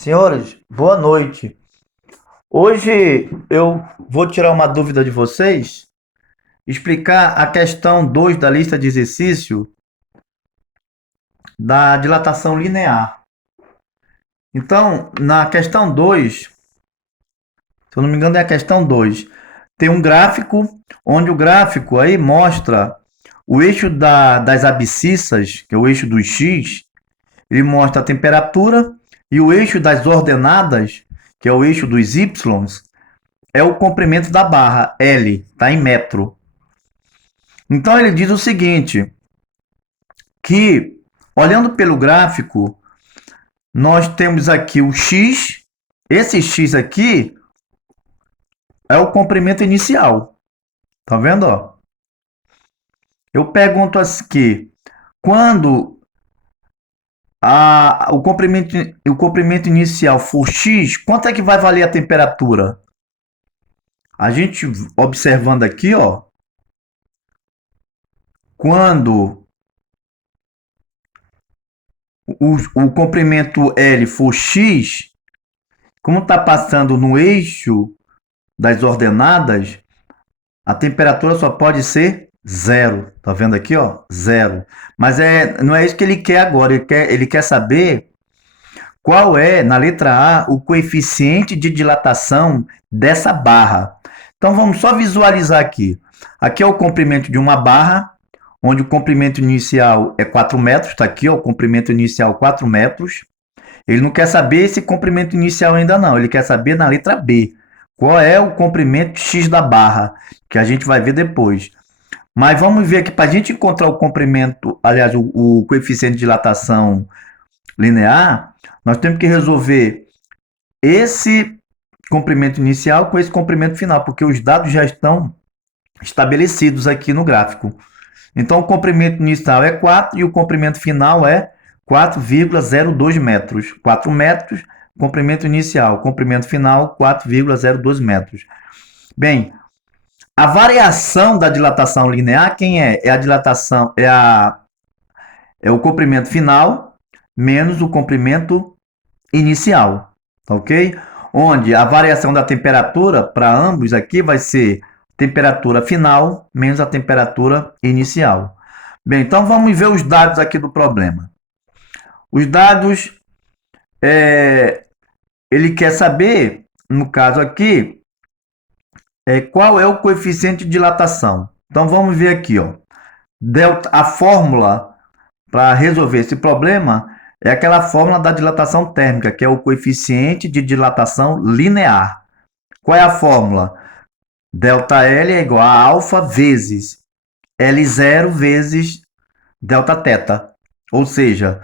Senhores, boa noite. Hoje eu vou tirar uma dúvida de vocês, explicar a questão 2 da lista de exercício da dilatação linear. Então, na questão 2, se eu não me engano é a questão 2, tem um gráfico, onde o gráfico aí mostra o eixo das abscissas, que é o eixo do x, ele mostra a temperatura, e o eixo das ordenadas, que é o eixo dos y, é o comprimento da barra, L, está em metro. Então ele diz o seguinte, que olhando pelo gráfico, nós temos aqui o x, esse x aqui é o comprimento inicial. Tá vendo? Ó? Eu pergunto aqui, quando o comprimento inicial for x, quanto é que vai valer a temperatura? A gente observando aqui, ó, quando o comprimento L for x, como está passando no eixo das ordenadas, a temperatura só pode ser zero. Tá vendo aqui, ó? Zero. Mas não é isso que ele quer agora. Ele quer saber qual é, na letra A, o coeficiente de dilatação dessa barra. Então vamos só visualizar aqui. Aqui é o comprimento de uma barra, onde o comprimento inicial é 4 metros. Está aqui, ó, o comprimento inicial 4 metros. Ele não quer saber esse comprimento inicial ainda não. Ele quer saber na letra B. Qual é o comprimento X da barra, que a gente vai ver depois. Mas vamos ver aqui, para a gente encontrar o comprimento, aliás, o coeficiente de dilatação linear, nós temos que resolver esse comprimento inicial com esse comprimento final, porque os dados já estão estabelecidos aqui no gráfico. Então, o comprimento inicial é 4 e o comprimento final é 4,02 metros. 4 metros, comprimento inicial. Comprimento final, 4,02 metros. Bem, a variação da dilatação linear, quem é? É a dilatação, é o comprimento final menos o comprimento inicial, ok? Onde a variação da temperatura para ambos aqui vai ser temperatura final menos a temperatura inicial. Bem, então vamos ver os dados aqui do problema. Os dados, ele quer saber, no caso aqui, qual é o coeficiente de dilatação. Então vamos ver aqui, ó. Delta, a fórmula para resolver esse problema é aquela fórmula da dilatação térmica, que é o coeficiente de dilatação linear. Qual é a fórmula? Delta L é igual a alfa vezes L0 vezes delta θ. Ou seja,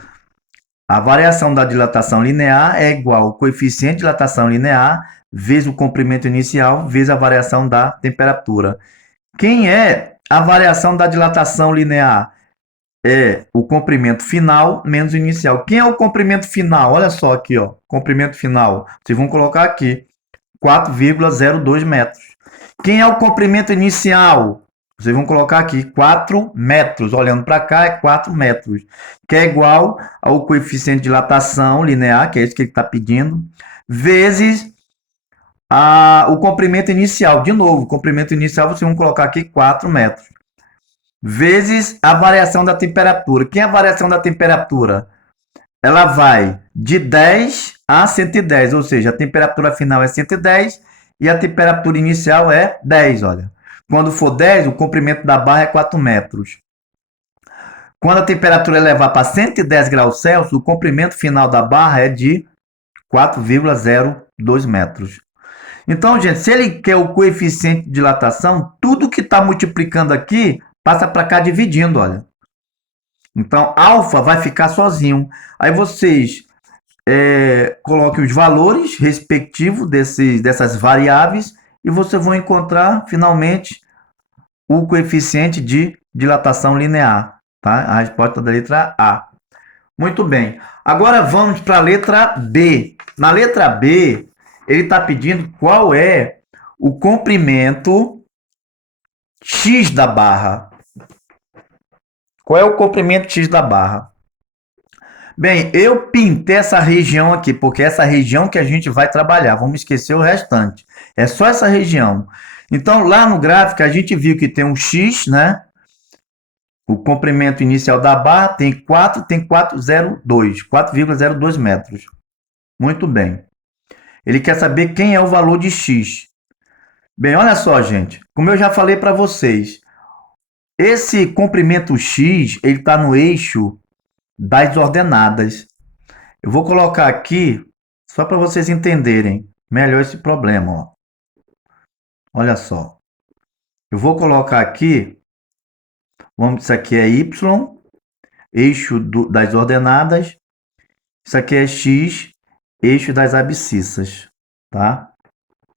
a variação da dilatação linear é igual ao coeficiente de dilatação linear vezes o comprimento inicial vezes a variação da temperatura. Quem é a variação da dilatação linear? É o comprimento final menos o inicial. Quem é o comprimento final? Olha só aqui, ó. Comprimento final. Vocês vão colocar aqui 4,02 metros. Quem é o comprimento inicial? Vocês vão colocar aqui 4 metros. Olhando para cá, é 4 metros. Que é igual ao coeficiente de dilatação linear, que é isso que ele está pedindo, vezes o comprimento inicial. De novo, o comprimento inicial, vocês vão colocar aqui 4 metros. Vezes a variação da temperatura. Quem é a variação da temperatura? Ela vai de 10 a 110, ou seja, a temperatura final é 110 e a temperatura inicial é 10, olha. Quando for 10, o comprimento da barra é 4 metros. Quando a temperatura elevar para 110 graus Celsius, o comprimento final da barra é de 4,02 metros. Então, gente, se ele quer o coeficiente de dilatação, tudo que está multiplicando aqui passa para cá dividindo, olha. Então, alfa vai ficar sozinho. Aí vocês coloquem os valores respectivos dessas variáveis e vocês vão encontrar, finalmente, o coeficiente de dilatação linear. Tá? A resposta da letra A. Muito bem. Agora vamos para a letra B. Na letra B, ele está pedindo qual é o comprimento X da barra. Qual é o comprimento X da barra? Bem, eu pintei essa região aqui, porque é essa região que a gente vai trabalhar. Vamos esquecer o restante. É só essa região. Então, lá no gráfico, a gente viu que tem um X, né? O comprimento inicial da barra tem 4,02 metros. Muito bem. Ele quer saber quem é o valor de X. Bem, olha só, gente. Como eu já falei para vocês, esse comprimento X, ele está no eixo das ordenadas. Eu vou colocar aqui, só para vocês entenderem melhor esse problema. Ó. Olha só. Eu vou colocar aqui, isso aqui é Y, eixo das ordenadas. Isso aqui é X, eixo das abscissas. Tá?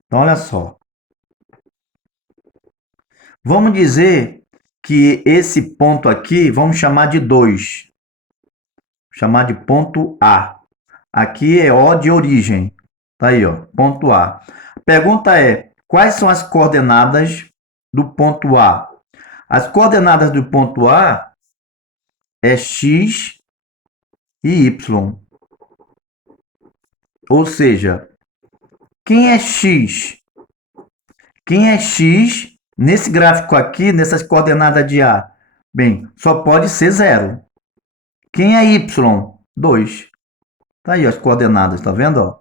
Então, olha só. Vamos dizer que esse ponto aqui, vamos chamar de 2. Chamar de ponto A. Aqui é O de origem. Tá aí, ó, ponto A. A pergunta é, quais são as coordenadas do ponto A? As coordenadas do ponto A é X e Y. Ou seja, quem é X? Quem é X nesse gráfico aqui, nessas coordenadas de A? Bem, só pode ser 0. Quem é Y? 2. Tá aí as coordenadas, tá vendo? Ó?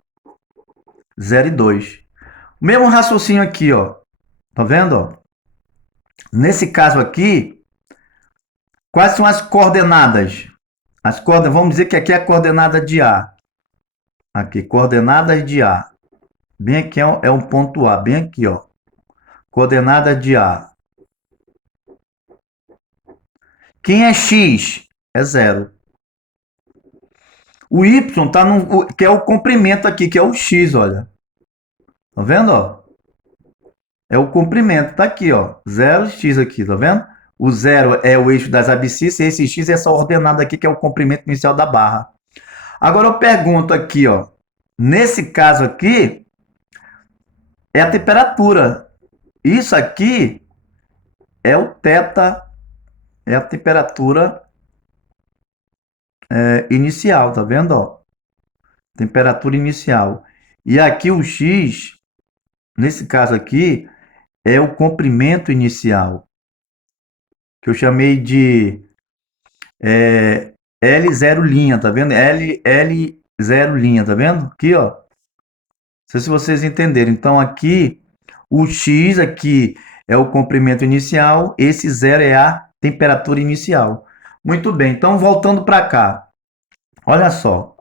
0 e 2. O mesmo raciocínio aqui, ó. Tá vendo? Ó? Nesse caso aqui, quais são as coordenadas? Vamos dizer que aqui é a coordenada de A. Aqui, coordenadas de A. Bem aqui é um ponto A, bem aqui, ó. Coordenada de A. Quem é X? É 0. O Y tá que é o comprimento aqui, que é o X, olha. Tá vendo, ó? É o comprimento, tá aqui, ó. 0x aqui, tá vendo? O 0 é o eixo das abscissas e esse x é essa ordenada aqui, que é o comprimento inicial da barra. Agora eu pergunto aqui, ó. Nesse caso aqui, é a temperatura. Isso aqui é o θ, é a temperatura inicial, tá vendo, ó? Temperatura inicial. E aqui o x, nesse caso aqui, é o comprimento inicial, que eu chamei de L0 linha, tá vendo? L0 linha, tá vendo? Aqui, ó. Não sei se vocês entenderam. Então, aqui, o X aqui é o comprimento inicial, esse 0 é a temperatura inicial. Muito bem, então voltando para cá. Olha só.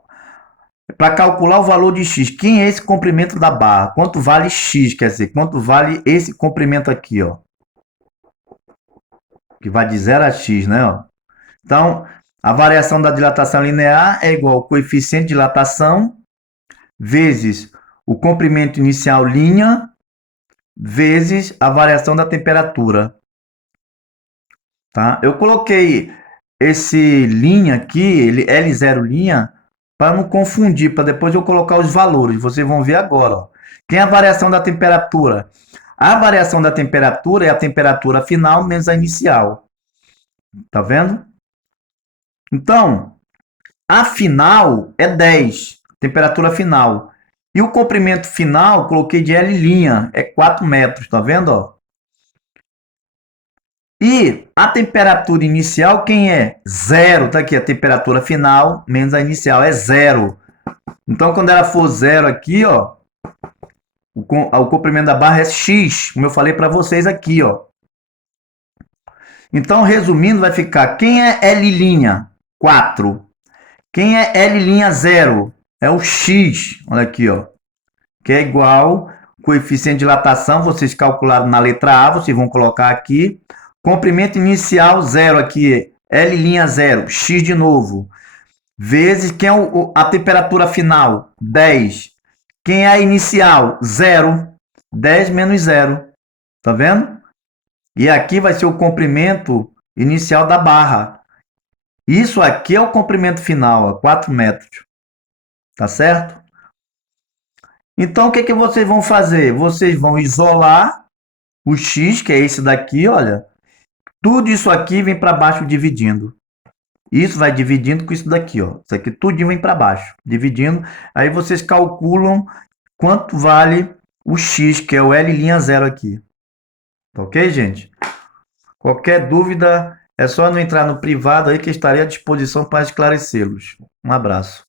Para calcular o valor de X, quem é esse comprimento da barra? Quanto vale X? Quer dizer, quanto vale esse comprimento aqui, ó? Que vai de 0 a X, né? Ó? Então, a variação da dilatação linear é igual ao coeficiente de dilatação vezes o comprimento inicial linha vezes a variação da temperatura. Tá? Eu coloquei esse linha aqui, L0 linha, para não confundir, para depois eu colocar os valores. Vocês vão ver agora. Ó. Tem a variação da temperatura. A variação da temperatura é a temperatura final menos a inicial. Tá vendo? Então, a final é 10, temperatura final. E o comprimento final, coloquei de L', é 4 metros, tá vendo? Ó? E a temperatura inicial, quem é? 0, tá aqui, a temperatura final menos a inicial, é 0. Então, quando ela for 0 aqui, ó, o comprimento da barra é X, como eu falei para vocês aqui, ó. Então, resumindo, vai ficar, quem é L'? 4. Quem é L'0? É o X, olha aqui, ó, que é igual coeficiente de dilatação, vocês calcularam na letra A, vocês vão colocar aqui, comprimento inicial 0 aqui, L'0, X de novo, vezes quem é a temperatura final, 10. Quem é a inicial? 0. 10 menos 0, tá vendo? E aqui vai ser o comprimento inicial da barra. Isso aqui é o comprimento final, ó, 4 metros. Tá certo? Então, o que vocês vão fazer? Vocês vão isolar o x, que é esse daqui, olha. Tudo isso aqui vem para baixo dividindo. Isso vai dividindo com isso daqui, ó. Isso aqui tudinho vem para baixo, dividindo. Aí vocês calculam quanto vale o X, que é o L'0 aqui. Tá ok, gente? Qualquer dúvida, é só não entrar no privado aí que estarei à disposição para esclarecê-los. Um abraço.